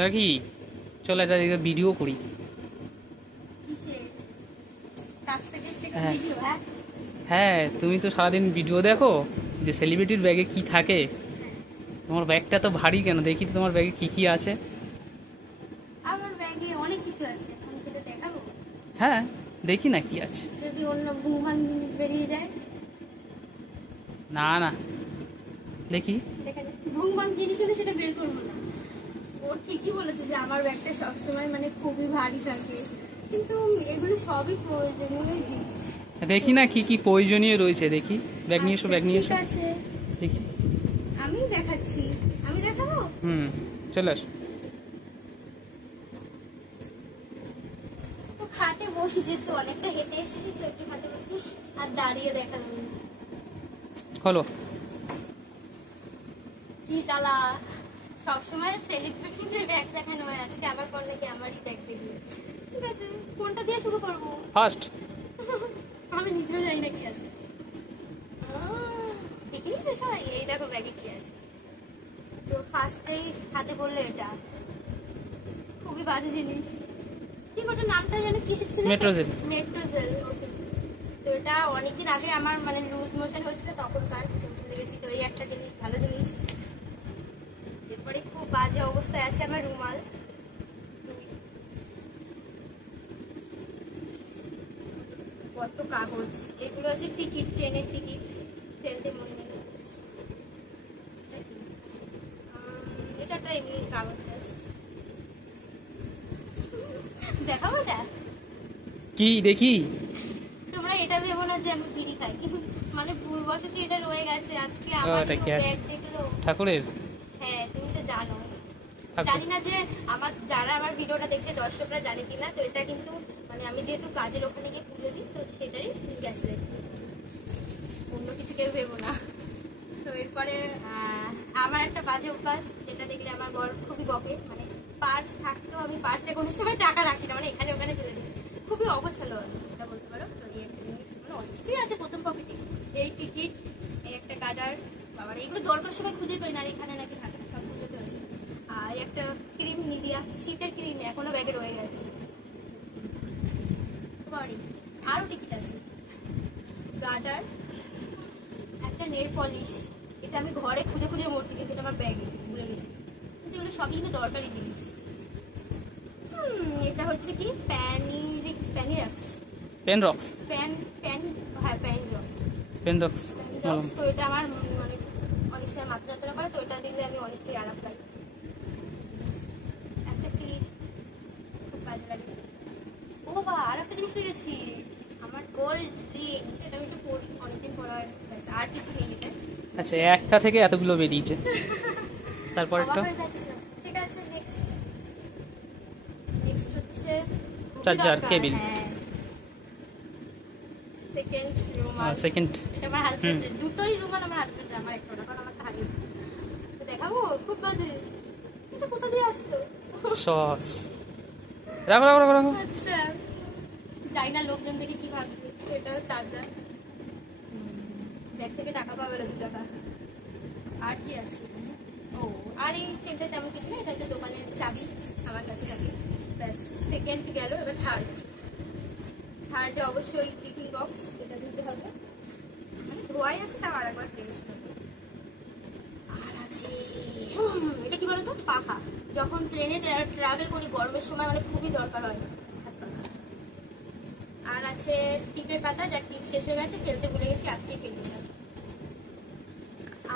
রাখি চল একটা ভিডিও করি। হ্যাঁ তুমি তো সারাদিন ভিডিও দেখো যে সেলিব্রিটির ব্যাগে কি থাকে। তোমার ব্যাগটা তো ভারী কেন, দেখি তো তোমার ব্যাগে কি কি আছে। আমার ব্যাগে অনেক কিছু আছে, আমি সেটা দেখাবো। হ্যাঁ দেখি না কি আছে। যদি অন্য ভুলভাল জিনিস বেরিয়ে যায়? না না দেখি। ভুলভাল জিনিস হলে সেটা বের করবো না। ও ঠিকই বলেছে যে আমার ব্যাগটা সবসময় মানে খুবই ভারী থাকে, কিন্তু এগুলো সবই প্রয়োজনীয় জিনিস। দেখি না কি কি প্রয়োজনীয় রয়েছে, দেখি। ব্যাগ নিয়ে এসো, ব্যাগ নিয়ে এসো, দেখি। আমি দেখাচ্ছি, আমি দেখাবো। চলে আস। খাটে বসি, যেহেতু অনেকটা হেঁটে এসেছি তো একটু খাটে বসি আর দাঁড়িয়ে দেখানো। খোলো। কি জ্বালা, সবসময় সেলিব্রিটিদের ব্যাগ দেখানো হয়, আজকে আবার পর নাকি আমারই ব্যাগ দেখবে। ঠিক আছে, কোনটা দিয়ে শুরু করবো? ফার্স্ট। আমি নিজেও জানি না কি আছে। দেখে নিয়েছো সবাই? এই দেখো ব্যাগে কি আছে। তো ফার্স্টেই হাতে পড়লো এটা, খুবই বাজে জিনিস। ঠিক ওটা নামটা যেন কি ছিল? মেট্রোজেল। মেট্রোজেল ওষুধ। তো এটা অনেকদিন আগে আমার মানে লুজ মোশন হয়েছিল, তখন কার ভুলে গেছি। তো এই একটা জিনিস, ভালো জিনিস। এরপরে খুব বাজে অবস্থায় আছে আমার রুমাল। কত কাগজ, এগুলো হচ্ছে টিকিট, ট্রেনের টিকিট, ফেলতে মনে নেই। এটা একটা এমনি কাগজ জাস্ট। দেখাবো? দেখ কি দেখি। তোমরা এটা ভেবো না যে আমি বিড়ি খাই, মানে ভুলবশত এটা রয়ে গেছে। আজকে আমার ব্যাগ দেখলো ঠাকুরের। হ্যাঁ তুমি তো জানো, জানি না যে আমার যারা আমার ভিডিওটা দেখছে দর্শকরা জানে কিনা। তো এটা কিন্তু মানে আমি যেহেতু কাজের ওখানে গিয়ে পুজো দিই, তো সেটারই গ্যাস লাইট, অন্য কিছু কেউ ভেবো না। তো এরপরে আমার একটা বাজে অভ্যাস, যেটা দেখলে আমার বর খুবই বকে, মানে পার্স থাকতেও আমি পার্সে কোনো সময় টাকা রাখি না, মানে এখানে ওখানে ফেলে দিই। খুবই অগোছালো এটা বলতে পারো। তো এই একটা জিনিস, মানে অনেক কিছুই আছে প্রথম পকেটে। এই টিকিট, এই একটা গার্ডার, বাবার এগুলো দরকার সময় খুঁজে পাই না, আর এখানে নাকি থাকে না, সব খুঁজে পাই। আর একটা ক্রিম, নিভিয়া শীতের ক্রিম, এখনো ব্যাগে রয়ে গেছে। আরো টিকিট আছে, গার্ডার, একটা নেল পলিশ। এটা আমি ঘরে খুঁজে খুঁজে মরছি, কিন্তু এটা আমার ব্যাগে ভুলে গেছি। কিন্তু এগুলো সবই কিন্তু দরকারি জিনিস। এটা হচ্ছে কি প্যানিরক্স, পেনরক্স, পেনরক্স। তো এটা আমার মানে অনেক সময় মাথা যন্ত্রণা করে, তো এটা দিলে আমি অনেকটাই আরাম পাই। একটা ক্লিপ, খুব কাজে লাগে। ও বাবা, আর একটা জিনিস পেয়ে গেছি, আমার গোল্ড রিং। এটা আমি একটু পরি, অনেকদিন পর, আর কিছু নেই এটা। আচ্ছা, একটা থেকে এতগুলো বেরিয়েছে। তারপর একটা ঠিক আছে। নেক্সট হচ্ছে চার্জার, কেবল। সেকেন্ড রুমাল, এটা আমার হাজবেন্ডের। দুটোই রুমাল আমার হাজবেন্ডের, আমার একটা না, কারণ আমার হারিয়ে। তো দেখাবো, খুব বাজে। এটা কোথা দিয়ে আসতো? সস। রাখো রাখো রাখো রাখো। আচ্ছা, যাই না লোকজন দেখে কি ভাবছে। এটা চার্জার, ব্যাগ থেকে টাকা পাবে 2 টাকা। আর কি আছে? ও, আর এই চেনটা তেমন কিছু না, এটা হচ্ছে দোকানের চাবি, আমার কাছে থাকে। ব্যাস, সেকেন্ড গেল। এবার থার্ডে অবশ্যই টিফিন বক্স, এটা দিতে হবে, মানে ধোয়াই আছে, তাও আর একবার ফ্রেশ হবে। আর আছে এটা কি বলতো, পাখা। যখন ট্রেনে ট্রাভেল করি গরমের সময়, মানে খুবই দরকার হয়। আর আছে টিপের পাতা, যার টিপ শেষ হয়ে গেছে, ফেলতে ভুলে গেছি, আজকে ফেলতে যাবে।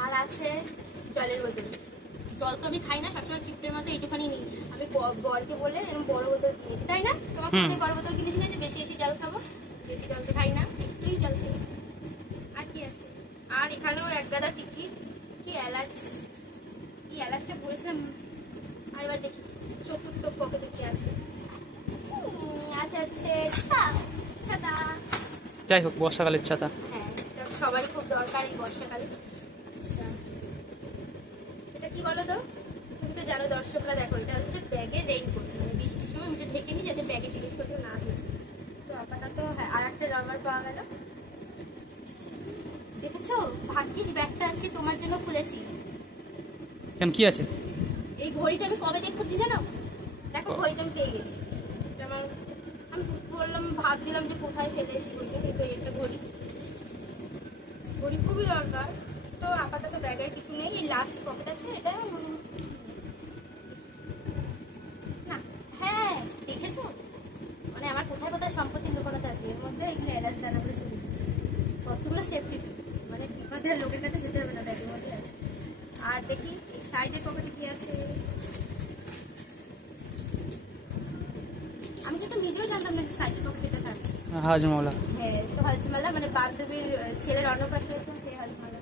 আর আছে জলের বোতল। জল তো আমি খাই না, সবসময় টিপের মতো এইটুখানি নিই। আমি বরকে বলে এরকম বড় বোতল কিনেছি, তাই না? তোমাকে আমি বড় বোতল কিনেছি না যে বেশি বেশি জল খাবো? বেশি জল তো খাই না, একটুই জল খাই। আর কি আছে? আর এখানেও এক গাদা টিকিট। কি এলাচটা বলেছিলাম। আর এবার দেখি চতুর্থ পকেটে কি আছে। আছে ছাতা। যাই হোক, বর্ষাকালের ছাতা। হ্যাঁ, এটা সবারই খুব দরকারি বর্ষাকালে। আচ্ছা, এটা কি বলো তো? তুমি তো জানো, দর্শকরা দেখো, এটা হচ্ছে ব্যাগে রেইনকোট। মানে বৃষ্টির সময় আমি ঢেকে নিই, যাতে ব্যাগে জিনিসপত্র না ভিজে। তো আপাতত আর একটা রাবার পাওয়া গেল। দেখেছো, ভাগ্যিস ব্যাগটা আজকে তোমার জন্য খুলেছি। কেন, কি আছে? এই ঘড়িটা আমি কবে থেকে খুঁজছি জানো? দেখো ঘড়িটা আমি পেয়ে গেছি। আমি বললাম, ভাবছিলাম যে কোথায় ফেলে এসেছি ঘড়িটা, কিন্তু একটা ঘড়ি খুবই দরকার। তো আপাতত ব্যাগের কিছু নেই, এই লাস্ট পকেট আছে, এটা না। হ্যাঁ দেখেছো, মানে আমার কোথায় কোথায় সম্পত্তি লুকানো থাকে, এর মধ্যে এখানে অ্যালার্ট জানাগুলো চলে দিচ্ছে, কতগুলো সেফটি, মানে বিপদের লোকের কাছে যেতে হবে না, ব্যাগের মধ্যে আছে। আর দেখি এই সাইডের পকেটে কি আছে। আমি কিন্তু নিজেও জানতাম না যে সাইডের পকেটে থাকে। হাজমোলা। হ্যাঁ, তো হাজমালা মানে বান্ধবীর ছেলের অন্নপ্রাশন হয়েছিল, সেই হাজমালা।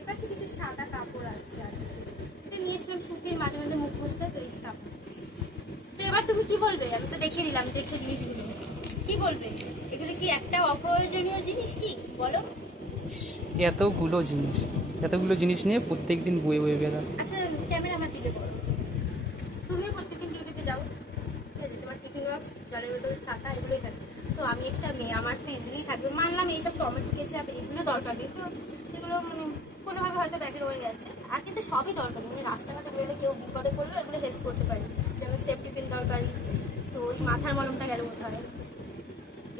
এবার কিছু সাদা কাপড় আছে, আর কিছু এটা নিয়েছিলাম সুতির, মাঝে মাঝে মুখ মুছতে, তো এই কাপড়। তো এবার তুমি কি বলবে? আমি তো দেখিয়ে দিলাম দেখে জিনিসগুলো, কি বলবে? এগুলো কি একটা অপ্রয়োজনীয় জিনিস কি বলো? এতগুলো জিনিস নিয়ে প্রত্যেকদিন বয়ে বয়ে বেড়া। আচ্ছা ক্যামেরা আমার দিকে করো, তুমিও প্রত্যেকদিন ডিউটিতে যাও, ঠিক আছে? তোমার টিফিন বক্স, জলের বোতল, ছাতা এগুলোই থাকে। তো আমি একটা মেয়ে, আমার তো ইজিলি থাকবে, মানলাম এইসব টমেটো কেচাপ এগুলো দরকার নেই, তো এগুলো মানে কোনোভাবে হয়তো ব্যাগে রয়ে গেছে। আর কিন্তু সবই দরকারি, মানে রাস্তাঘাটে বেরোলে কেউ বিপদে পড়লেও এগুলো হেল্প করতে পারে। যেমন সেফটি পিন দরকারি, তো মাথার মলমটা গেলে কোথায়,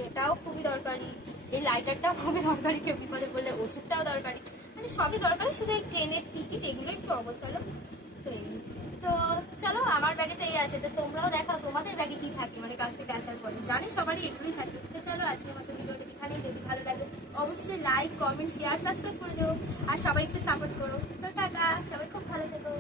এটাও খুবই দরকারি, এই লাইটারটাও খুবই দরকারি, কেউ বিপদে পড়লে ওষুধটাও দরকারি, মানে সবই দরকারি। শুধু এই ট্রেনের টিকিট এগুলো একটু অবচলো। তো তো চলো, আমার ব্যাগে তো এই আছে, তো তোমরাও দেখাও তোমাদের ব্যাগে কি থাকে, মানে কাছ থেকে আসার পরে। জানি সবারই এগুলোই থাকে। তো চলো আজকের মতো ভিডিওটা এখানেই, যদি ভালো লাগে অবশ্যই লাইক, কমেন্ট, শেয়ার, সাবস্ক্রাইব করে দেবো, আর সবাই একটু সাপোর্ট করো। তো টাটা, সবাই খুব ভালো থেকো।